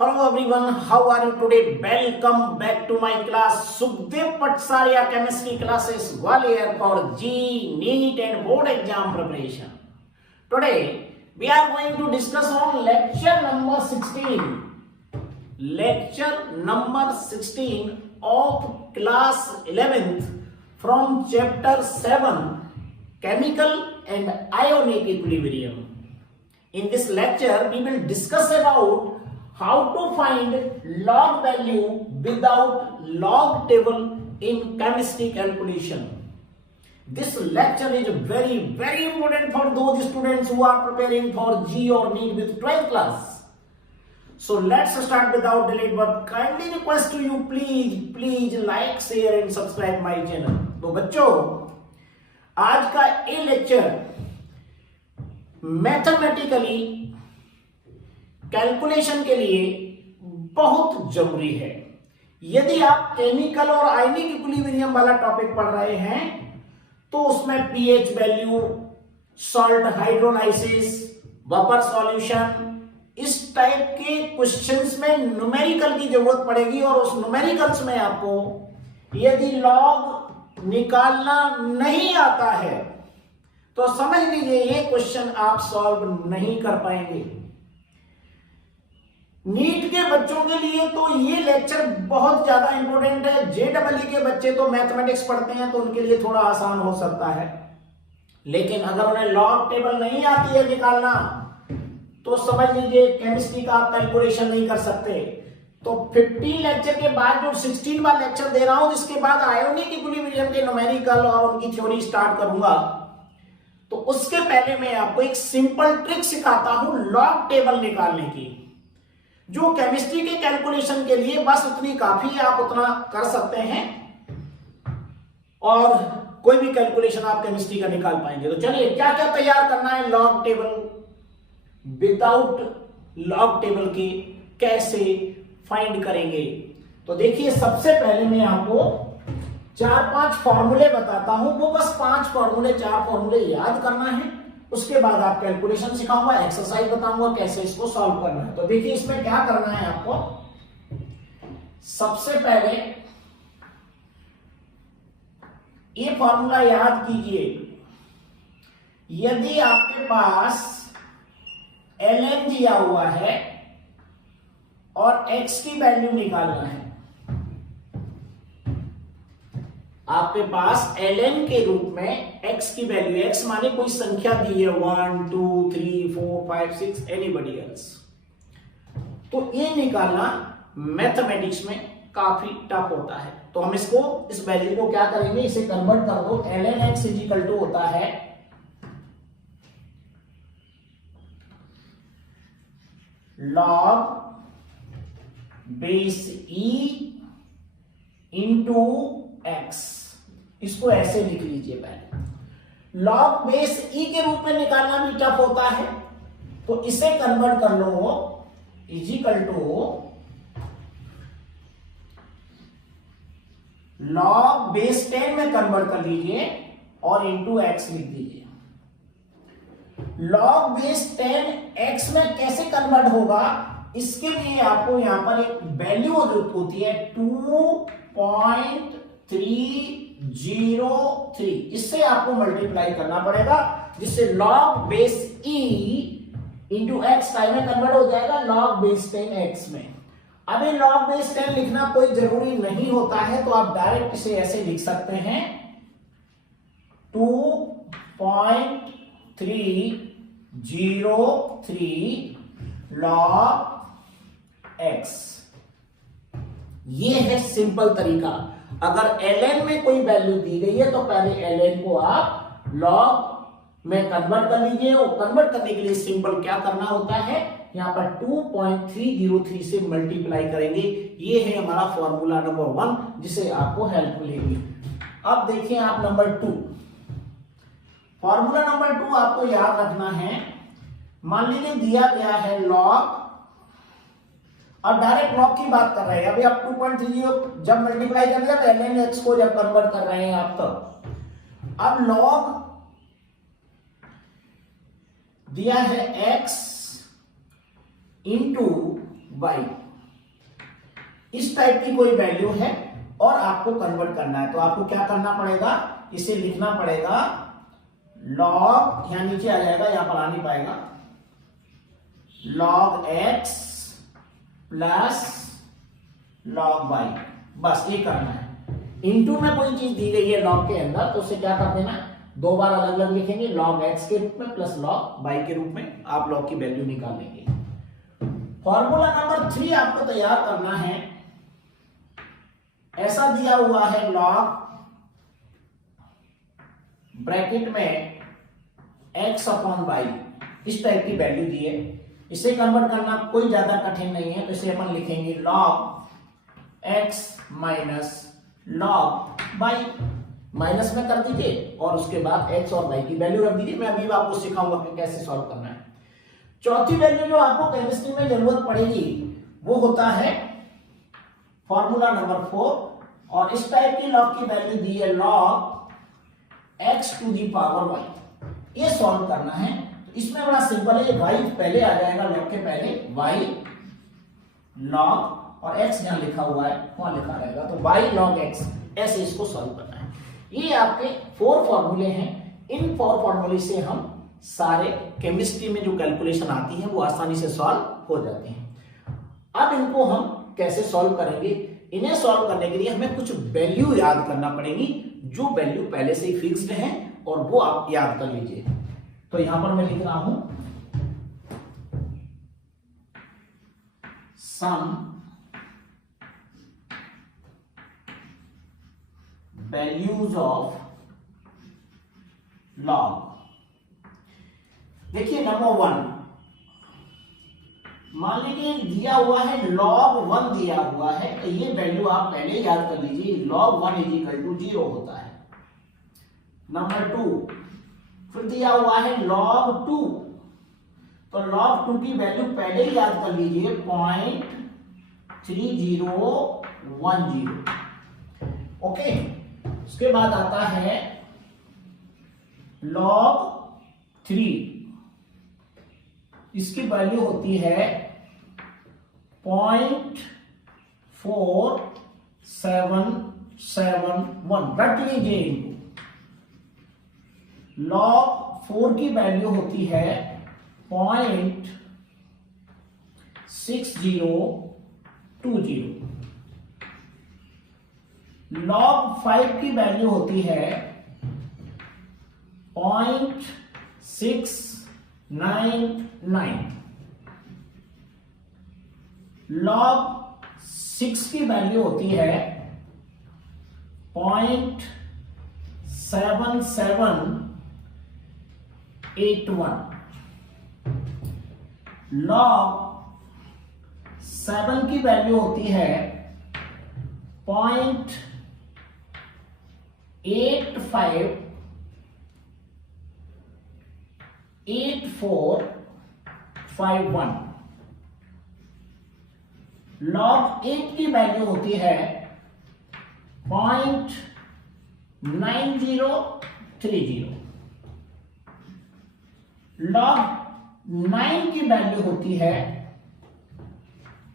Hello everyone, how are you today? Welcome back to my class Sukhdev Patsaria chemistry classes Gwalior for G, NEET and board exam preparation. Today we are going to discuss on lecture number 16. Lecture number 16 of class 11th from chapter 7 Chemical and Ionic Equilibrium. In this lecture we will discuss about how to find log value without log table in chemistry calculation. This lecture is very important for those students who are preparing for G or NEET with 12th class. So let's start without delay, but kindly request to you please like, share and subscribe my channel. तो बच्चों आज का ये lecture mathematically calculation के लिए बहुत जरूरी है। यदि आप केमिकल और आयनिक इक्विलिब्रियम वाला टॉपिक पढ़ रहे हैं तो उसमें pH value, salt hydrolysis, vapour solution, इस टाइप के क्वेश्चंस में न्यूमेरिकल की जरूरत पड़ेगी और उस न्यूमेरिकल्स में आपको यदि लॉग निकालना नहीं आता है तो समझ लीजिए ये क्वेश्चन आप सॉल्व नहीं कर पाएंगे। नीट के बच्चों के लिए तो ये लेक्चर बहुत ज्यादा इंपॉर्टेंट है। जेडब्ल्यू के बच्चे तो मैथमेटिक्स पढ़ते हैं तो उनके लिए थोड़ा आसान हो सकता है, लेकिन अगर उन्हें लॉग टेबल नहीं आती है निकालना तो समझ लीजिए केमिस्ट्री का आप कैलकुलेशन नहीं कर सकते। तो 15 लेक्चर के बाद जो 16वां लेक्चर दे रहा हूं जिसके बाद आयोनिक इक्विलिब्रियम के न्यूमेरिकल और उनकी थ्योरी स्टार्ट करूंगा, तो उसके पहले मैं आपको एक सिंपल ट्रिक सिखाता हूं लॉग टेबल निकालने की, जो केमिस्ट्री के कैलकुलेशन के लिए बस उतनी काफी है, आप उतना कर सकते हैं और कोई भी कैलकुलेशन आप केमिस्ट्री का निकाल पाएंगे। तो चलिए क्या क्या तैयार करना है log table without log table के कैसे फाइंड करेंगे। तो देखिए सबसे पहले मैं आपको 4-5 फॉर्मूले बताता हूं, वो बस 4 फॉर्मूले याद करना है। उसके बाद आप कैलकुलेशन सिखाऊंगा, एक्सरसाइज बताऊंगा कैसे इसको सॉल्व करना है। तो देखिए इसमें क्या करना है आपको, सबसे पहले ये फॉर्मूला याद कीजिए। यदि आपके पास ln दिया हुआ है और x की वैल्यू निकालना है, आपके पास ln के रूप में x की वैल्यू, x माने कोई संख्या दी है 1 2 3 4 5 6 एनीबॉडी एल्स, तो ये निकालना मैथमेटिक्स में काफी टफ होता है। तो हम इसको इस वैल्यू को क्या करेंगे, इसे कन्वर्ट कर दो। ln x इक्वल टू होता है log base e into x। इसको ऐसे लिख लीजिए पहले। लॉग बेस e के रूप में निकालना भी टफ होता है, तो इसे कन्वर्ट कर लो इजिकल टू लॉग बेस 10 में कन्वर्ट कर लीजिए और इंटू x लिख दीजिए। लॉग बेस 10 x में कैसे कन्वर्ट होगा, इसके लिए आपको यहां पर एक वैल्यू होती है 2.303, इससे आपको मल्टीप्लाई करना पड़ेगा, जिससे log base e into x time में कन्वर्ट हो जाएगा log बेस 10 x में। अब ये log बेस 10 लिखना कोई जरूरी नहीं होता है, तो आप डायरेक्ट इसे ऐसे लिख सकते हैं 2.303 log x। ये है सिंपल तरीका। अगर ln में कोई वैल्यू दी गई है तो पहले ln को आप log में कन्वर्ट कर लीजिए, और कन्वर्ट करने के लिए सिंपल क्या करना होता है, यहां पर 2.303 से मल्टीप्लाई करेंगे। ये है हमारा फॉर्मूला नंबर 1 जिसे आपको हेल्प मिलेगी। अब देखिए आप नंबर 2, फॉर्मूला नंबर 2 आपको याद रखना है। मान लीजिए दिया गया है log, और डायरेक्ट लॉग की बात कर रहे हैं, अभी आप 2.30 जब मल्टीप्लाई कर दिया तो ln x को जब कन्वर्ट कर रहे हैं आप तब। अब लॉग दिया है x इंटू वाई, इस टाइप की कोई वैल्यू है और आपको कन्वर्ट करना है, तो आपको क्या करना पड़ेगा, इसे लिखना पड़ेगा log, यहां नीचे आ जाएगा, यहां पर आ नहीं पाएगा, log x plus log y, बस ये करना है। इनटू में कोई चीज दी गई है log के अंदर, तो उसे क्या कर देना, दो बार अलग अलग लिखेंगे, log x के रूप में प्लस log y के रूप में, आप log की वैल्यू निकाल लेंगे। फॉर्मूला नंबर 3 आपको तैयार करना है, ऐसा दिया हुआ है log ब्रैकेट में x अपॉन y, इस टाइप की वैल्यू दी है, इसे कन्वर्ट करना कोई ज्यादा कठिन नहीं है, तो इसे अपन लिखेंगे log x minus log y, minus में कर दीजिए और उसके बाद x और y की वैल्यू रख दीजिए। मैं अभी आपको सिखाऊंगा कि कैसे सॉल्व करना है। चौथी वैल्यू जो आपको केमिस्ट्री में जरूरत पड़ेगी वो होता है फॉर्मूला नंबर 4, और इस टाइप की log की वैल्यू दी है log x to the power y, ये सॉल्व करना है। तो इसमें बड़ा सिंपल है, y पहले आ जाएगा log के पहले, y log और x यहां लिखा हुआ है वहां लिखा रहेगा, तो y log x, ऐसे इसको सॉल्व करना है। ये आपके 4 फॉर्मूले हैं, इन 4 फॉर्मूले से हम सारे केमिस्ट्री में जो कैलकुलेशन आती है वो आसानी से सॉल्व हो जाती हैं। अब इनको हम कैसे सॉल्व करेंगे, इन्हें सॉल्व करने के लिए हमें कुछ वैल्यू याद करना पड़ेगी, जो वैल्यू पहले से ही फिक्स्ड है और वो आप याद कर लीजिए। तो यहां पर मैं लिख रहा हूं सम वैल्यूज ऑफ लॉग। देखिए नंबर 1, मान लीजिए दिया हुआ है log 1 दिया हुआ है, तो ये वैल्यू आप पहले याद कर लीजिए, log 1 इज इक्वल टू 0 होता है। नंबर 2, फिर दिया हुआ है log 2, तो log 2 की वैल्यू पहले ही याद कर लीजिए 0.3010। ओके, उसके बाद आता है log 3, इसकी वैल्यू होती है 0.4771, रट लीजिए इनको। log 4 की वैल्यू होती है 0.6020। log 5 की वैल्यू होती है 0.699। log 6 की वैल्यू होती है 0.7781। log 7 की वैल्यू होती है 0.858451। log 8 की वैल्यू होती है 0.9030। log 9 की वैल्यू होती है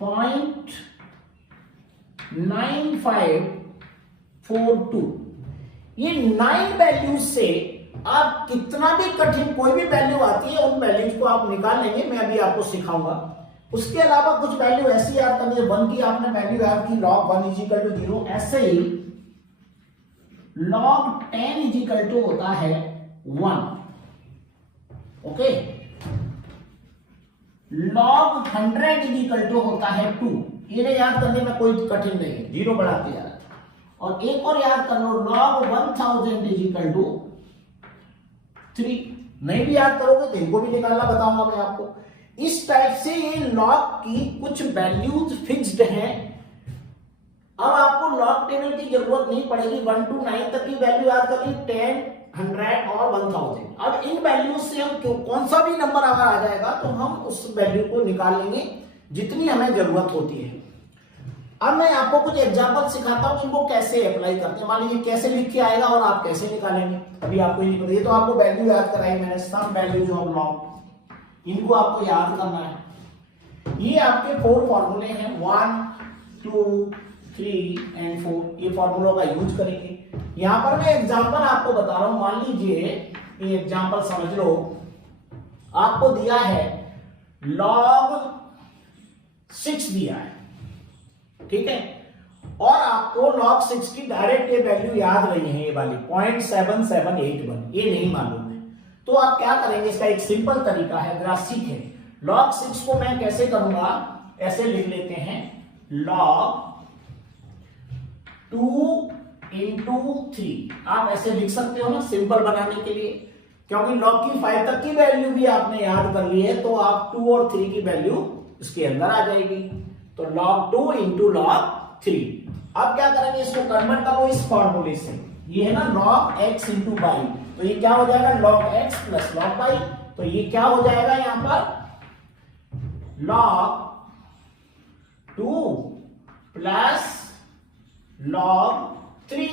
0.9542। ये 9 वैल्यूज से आप कितना भी कठिन कोई भी वैल्यू आती है उन वैल्यूज को आप निकाल लेंगे, मैं अभी आपको सिखाऊंगा। उसके अलावा कुछ वैल्यू ऐसी याद करनी है, 1 की आपने वैल्यू याद की log 1 इज इक्वल टू 0, ऐसे ही log 10 इज इक्वल टू होता है 1। Okay, log 100 is equal to होता है 2। इन्हें याद करने में कोई कठिन नहीं है, 0 बढ़ाते याद। और एक और याद कर लो, log 1000 इज इक्वल टू 3। नहीं भी याद करोगे तो इनको भी निकालना बताऊंगा मैं आपको। इस टाइप से ये log की कुछ वैल्यूज फिक्स्ड हैं। अब आपको log टेबल की जरूरत नहीं पड़ेगी, 1 to 9 तक की वैल्यू याद कर ली, 10, 100 और 1000। अब इन वैल्यूज से हम कौन सा भी नंबर अगर आ जाएगा तो हम उस वैल्यू को निकाल लेंगे जितनी हमें जरूरत होती है। अब मैं आपको कुछ एग्जांपल सिखाता हूं इनको कैसे अप्लाई करते हैं। मान लीजिए कैसे लिख के आएगा और आप कैसे निकालेंगे, अभी आपको ये बताइए। तो आपको वैल्यू याद कराई मैंने, सम वैल्यूज ऑफ लॉग, इनको आपको याद करना है। ये आपके 4 फॉर्मूले हैं, 1, 2, 2, 3 एंड 4 ये फॉर्मूलों का यूज करेंगे। यहां पर मैं एग्जांपल आपको बता रहा हूं। मान लीजिए ये एग्जांपल समझ लो, आपको दिया है log 6 दिया है, ठीक है, और आपको log 6 की डायरेक्ट ये वैल्यू याद नहीं है, ये वाली 0.7781 ये नहीं मालूम है। तो आप क्या करेंगे, इसका एक सिंपल तरीका है, जरा सीखें। log 6 को मैं कैसे करूंगा, ऐसे लिख लेते हैं log 2 इंटू 3। आप ऐसे लिख सकते हो ना सिंपल बनाने के लिए, क्योंकि log की 5 तक की वैल्यू भी आपने याद कर ली है, तो आप 2 और 3 की वैल्यू इसके अंदर आ जाएगी। तो log 2 इंटू log 3। अब क्या करेंगे, इसको कन्वर्ट करो इस फॉर्मूले से। ये है ना log x इंटू वाई, तो ये क्या हो जाएगा log x plus log y। तो ये क्या हो जाएगा यहां पर log 2 प्लस log 3।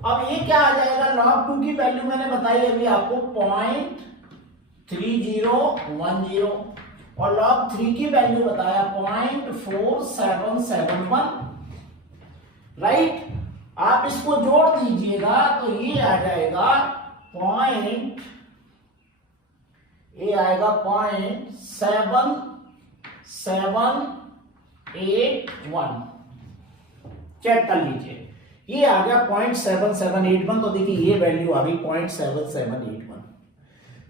अब ये क्या आ जाएगा, log 2 की वैल्यू मैंने बताई अभी आपको 0.3010 और log 3 की वैल्यू बताया 0.4771, राइट। आप इसको जोड़ दीजिएगा तो ये आ जाएगा 0.7781। चेक कर लीजिए, ये आ गया 0.7781। तो देखिए ये वैल्यू आ गई 0.7781।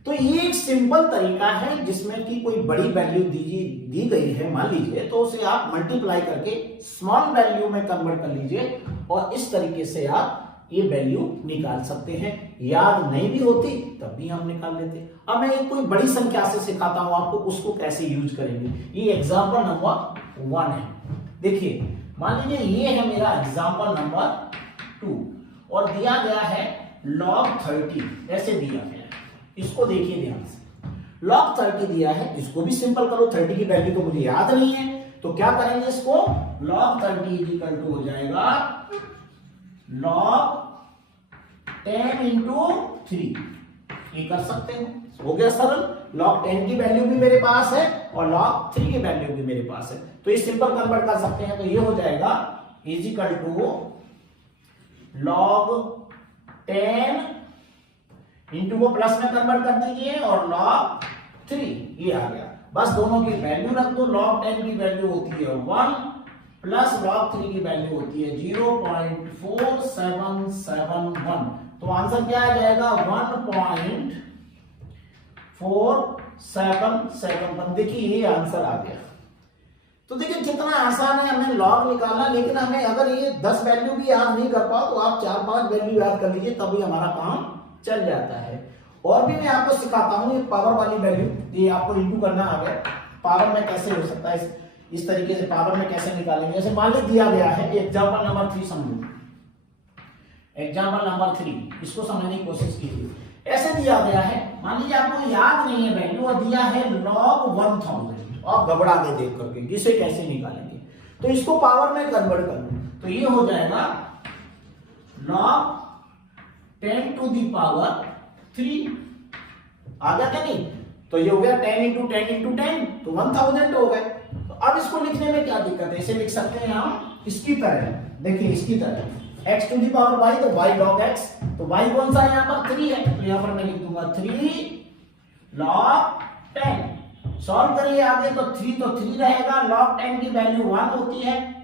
तो ये एक सिंपल तरीका है जिसमें कि कोई बड़ी वैल्यू दी गई है मान लीजिए, तो उसे आप मल्टीप्लाई करके स्मॉल वैल्यू में कन्वर्ट कर लीजिए और इस तरीके से आप ये वैल्यू निकाल सकते हैं। याद नहीं भी होती तब भी हम निकाल लेते। अब मैं एक कोई बड़ी संख्या से सिखाता हूं आपको, उसको कैसे यूज करेंगे। ये एग्जाम्पल नंबर 1 है। देखिए मान लीजिए ये है मेरा एग्जाम्पल नंबर 2 और दिया गया है log 30, ऐसे दिया गया है। इसको देखिए ध्यान से, log 30 दिया है, इसको भी सिंपल करो। 30 की वैल्यू तो मुझे याद नहीं है, तो क्या करेंगे इसको, log 30 इक्वल टू हो जाएगा log 10 इंटू 3। ये कर सकते हो, हो गया सरल। log 10 की वैल्यू भी मेरे पास है और log 3 की वैल्यू भी मेरे पास है, तो ये सिंपल कन्वर्ट कर सकते हैं। तो ये हो जाएगा इक्वल टू log 10 इंटू को प्लस में कन्वर्ट कर दीजिए और log 3 ये आ गया। बस दोनों की वैल्यू रख दो। log 10 की वैल्यू होती है 1 प्लस log 3 की वैल्यू होती है 0.4771। तो आंसर क्या आ जाएगा 1.4771। देखिए ये आंसर आ गया। तो देखिए कितना आसान है हमें log निकालना, लेकिन हमें अगर ये 10 वैल्यू भी याद नहीं कर पाओ तो आप 4-5 वैल्यू याद कर लीजिए, तभी हमारा काम चल जाता है। और भी मैं आपको सिखाता हूं, ये पावर वाली वैल्यू, ये आपको इंटू करना आ गया। पावर में कैसे हो सकता है, इस तरीके से पावर में कैसे निकालेंगे। जैसे मान लीजिए दिया गया है एग्जाम्पल नंबर 3, समझो एग्जाम्पल नंबर 3, इसको समझने की कोशिश कीजिए। ऐसे दिया गया है, मान लीजिए आपको याद नहीं है वैल्यू और दिया है log 1000। आप घबरा गए देख करके इसे कैसे निकालेंगे, तो इसको पावर में कन्वर्ट कर लो। तो ये हो जाएगा log 10 टू दी पावर 3। आ गया क्या नहीं, तो ये हो गया 10 इंटू 10 इंटू 10, तो 1000 हो गए। तो अब इसको लिखने में क्या दिक्कत है, इसे लिख सकते हैं हम इसकी तरह। देखिए इसकी तरह x to the power y, तो y log x, तो y कौन सा है यहाँ पर 3 है, तो यहाँ पर मैं लिख दूंगा 3 log 10। सॉल्व करिए आगे, तो 3 तो 3 रहेगा, log 10 की वैल्यू 1 होती है,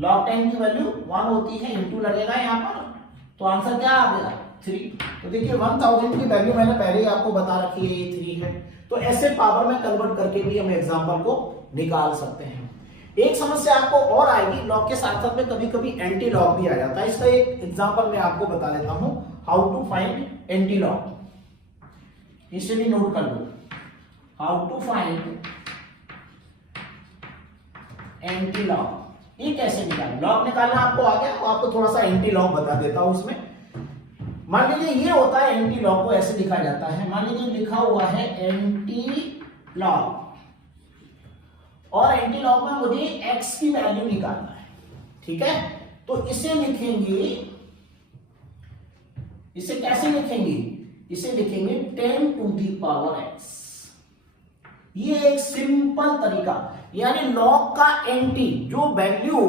log 10 की वैल्यू 1 होती है, इंटू लगेगा यहाँ पर, तो आंसर क्या आ गया 3। तो देखिए 1000 की वैल्यू मैंने पहले ही आपको बता रखी है, ये 3 है। तो ऐसे पावर में कन्वर्ट करके भी हम एग्जांपल को निकाल सकते हैं। एक समस्या आपको और आएगी, लॉग के साथ साथ में कभी कभी एंटी लॉग भी आ जाता है। इसका एक एग्जांपल मैं आपको बता देता हूं, how to find anti log. इसलिए नोट कर लो, how to find anti log. ये कैसे निकालें, लॉग निकालना आपको आ गया, तो आपको थोड़ा सा एंटी लॉग बता देता हूं इसमें। मान लीजिए ये होता है एंटी लॉग को ऐसे लिखा जाता है, मान लीजिए लिखा हुआ है एंटी लॉग, और एंटी लॉग में मुझे x की वैल्यू निकालना है, ठीक है। तो इसे लिखेंगे, इसे कैसे लिखेंगे, इसे लिखेंगे 10 टू दी पावर x। ये एक सिंपल तरीका, यानी लॉग का एंटी जो वैल्यू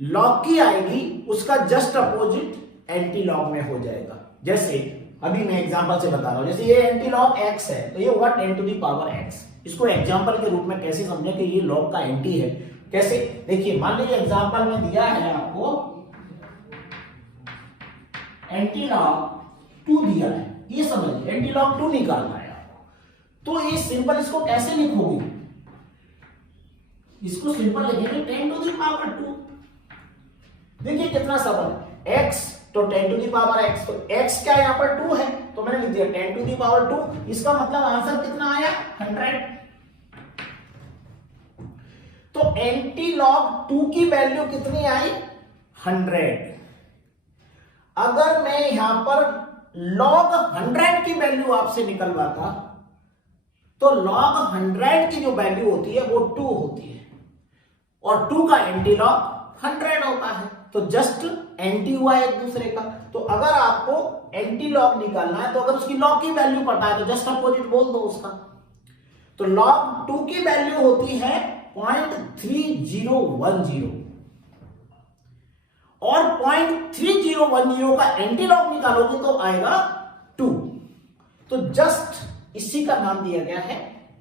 लॉग की आएगी उसका जस्ट अपोजिट एंटी लॉग में हो जाएगा। जैसे अभी मैं एग्जांपल से बता रहा हूं, जैसे ये एंटी लॉग x है तो ये होगा 10 टू द पावर x। इसको एग्जांपल के रूप में कैसे समझें कि ये लॉग का एंटी है, कैसे देखिए, मान लीजिए एग्जांपल में दिया है आपको एंटी लॉग 2 दिया है, ये समझिए एंटी लॉग 2 निकालना है आपको। तो ये सिंपल इसको कैसे लिखोगे, इसको सिंपल लिखेंगे 10 टू द पावर 2। देखिए कितना सरल, x तो 10 टू दी पावर x, तो x क्या यहां पर 2 है तो मैंने लिख दिया 10 टू दी पावर 2। इसका मतलब आंसर कितना आया 100। तो एंटी लॉग 2 की वैल्यू कितनी आई 100। अगर मैं यहां पर लॉग 100 की वैल्यू आपसे निकलवाता तो लॉग 100 की जो वैल्यू होती है वो 2 होती है और 2 का एंटी लॉग 100 होता है, तो जस्ट एंटी हुआ एक दूसरे का। तो अगर आपको एंटी लॉग निकालना है तो अगर उसकी लॉग की वैल्यू पता है तो जस्ट अपोजिट बोल दो उसका। तो लॉग 2 की वैल्यू होती है 0.3010 और 0.3010 का एंटी लॉग निकालोगे तो आएगा 2। तो जस्ट इसी का नाम दिया गया है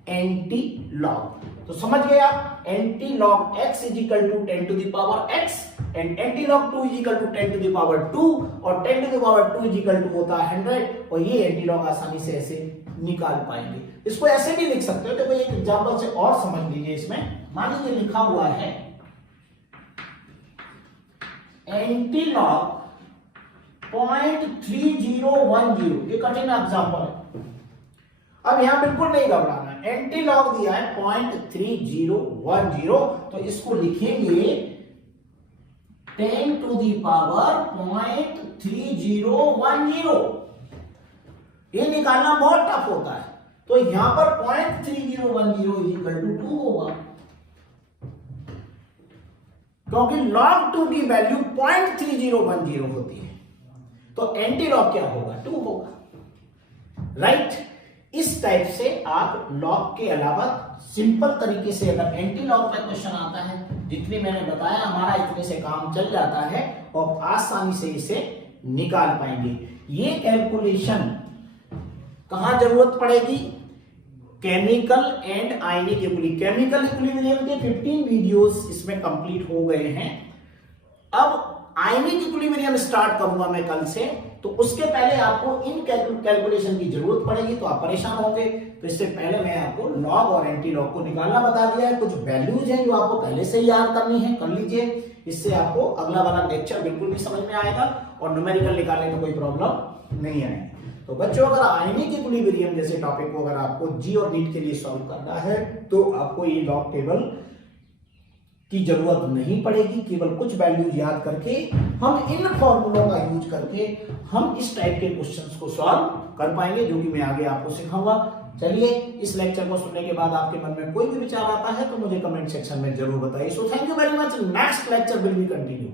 एंटी लॉग। तो समझ गए आप, anti log x is equal to 10 to the power x and anti log 2 is equal to 10 to the power 2 और 10 to the power 2 is equal to होता है 100 और ये एंटी लॉग आसानी से ऐसे निकाल पाएंगे। इसको ऐसे भी लिख सकते हो, देखो एक एग्जांपल से और समझ लीजिए। इसमें मान लीजिए लिखा हुआ है एंटी लॉग 0.3010, ये कठिन एग्जांपल है। अब यहां बिल्कुल नहीं घबराना, एंटी लॉग दिया है 0.3010 तो इसको लिखेंगे 10 टू दी पावर 0.3010। ये निकालना बहुत टफ होता है, तो यहां पर 0.3010 इक्वल टू 2 होगा क्योंकि log 2 की वैल्यू 0.3010 होती है, तो एंटी लॉग क्या होगा 2 होगा, राइट। इस टाइप से आप लॉग के अलावा सिंपल तरीके से अगर एंटी लॉग का क्वेश्चन आता है, जितनी मैंने बताया हमारा इतने से काम चल जाता है और आसानी से इसे निकाल पाएंगे। ये कैलकुलेशन कहां जरूरत पड़ेगी, chemical and ionic equilibrium. Chemical equilibrium के 15 वीडियोस इसमें कंप्लीट हो गए हैं। अब आयनिक इक्विलिब्रियम स्टार्ट करूंगा मैं कल से, तो उसके पहले आपको इन कैलकुलेशन की जरूरत पड़ेगी, तो आप परेशान होंगे। तो इससे पहले मैं आपको लॉग और एंटी लॉग को निकालना बता दिया है। कुछ वैल्यूज हैं जो आपको पहले से याद करनी है, कर लीजिए। इससे आपको अगला वाला लेक्चर बिल्कुल भी समझ में आएगा और न्यूमेरिकल निकालने में कोई प्रॉब्लम नहीं आएगी। तो बच्चों, अगर आयनिक इक्विलिब्रियम जैसे टॉपिक को अगर आपको जी और नीट के लिए सॉल्व करना है तो आपको ये लॉग टेबल की जरूरत नहीं पड़ेगी। केवल कुछ वैल्यूज याद करके हम इन फॉर्मूलों का यूज करके हम इस टाइप के क्वेश्चंस को सॉल्व कर पाएंगे, जो कि मैं आगे आपको सिखाऊंगा। चलिए, इस लेक्चर को सुनने के बाद आपके मन में कोई भी विचार आता है तो मुझे कमेंट सेक्शन में जरूर बताइए। So thank you very much. Next lecture will be continue.